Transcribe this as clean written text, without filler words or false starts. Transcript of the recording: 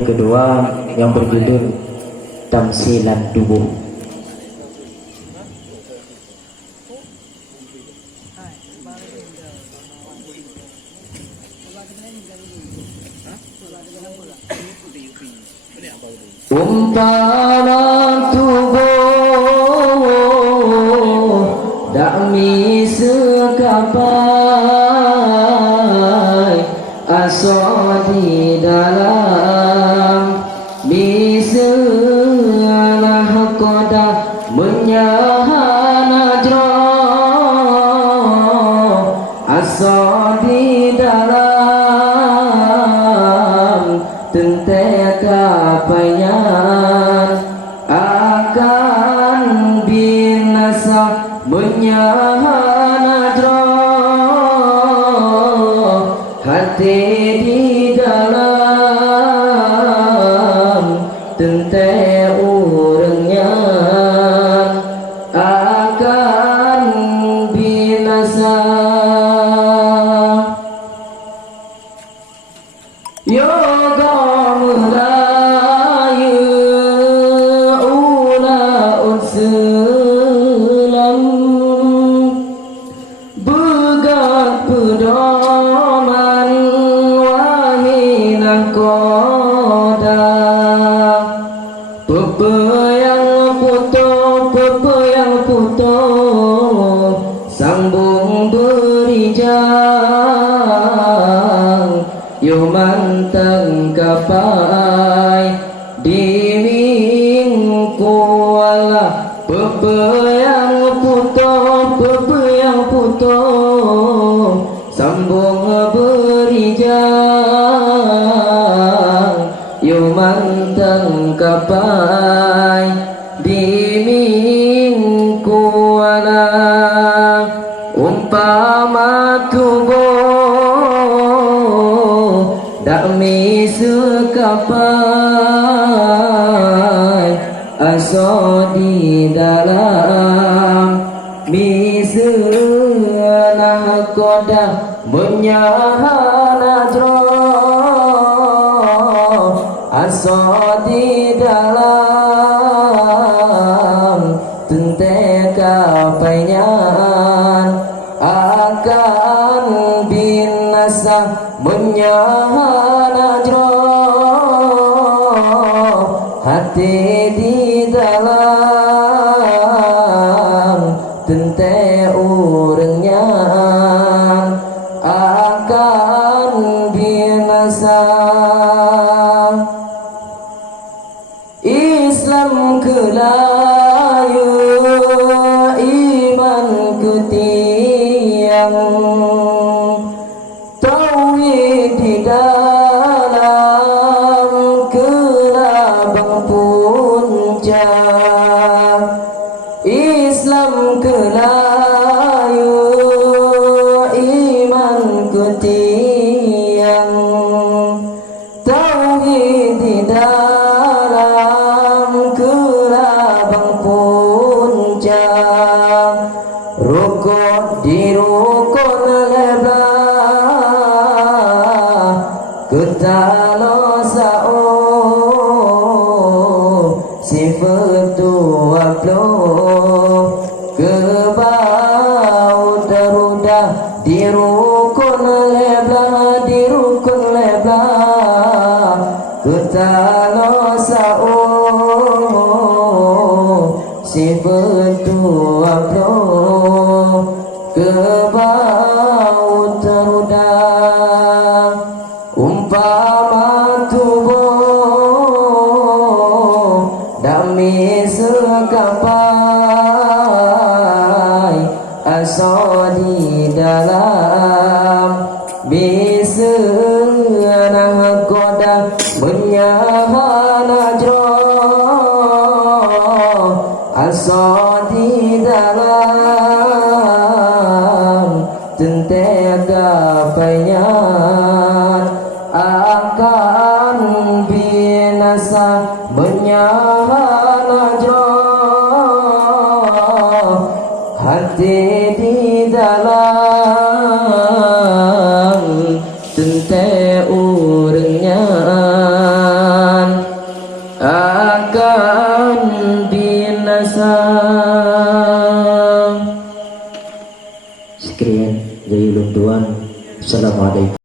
kedua yang berjudul Tamsilan Tubuh. Umpama tubuh dakmi sekapai asa di dalam misalah koda menyahana jroh asa di dalam tentek kapayan akan binasa menyahana jroh hati di dalam tentek urangnya akan binasa. Yoga mulai ula unsulam begat pedoman wahina koda pepe yang putus sambung berijang yo manteng kapai dimingku ala pepe yang putus sambung berijang yo manteng kapai dimingku ala umpama tubuh dakmi sekapai asa di dalam misalah koda menyahana jroh asa di dalam tentek kapayan akan binasa menyahana jroh hati di dalam tentek urangnya akan binasa. Islam kelayu iman ketiang tauhid di dalam kelabang puncak. Islam kelayu iman ketiang tauhid di dalam kelabang puncak. Rukun di rukun lebar ketalo sao sifat tuaplo kebau daruda di rukun lebar ketalo sao sifat tuaplo kebau daruda umpama tubuh dakmi sekapai asa di dalam misalah koda menyahana jroh asa di dalam tentek kapayan akan binasa menyahana jroh hati di dalam tentek urangnya akan binasa. Sekian dari ulun tuan. Assalamualaikum.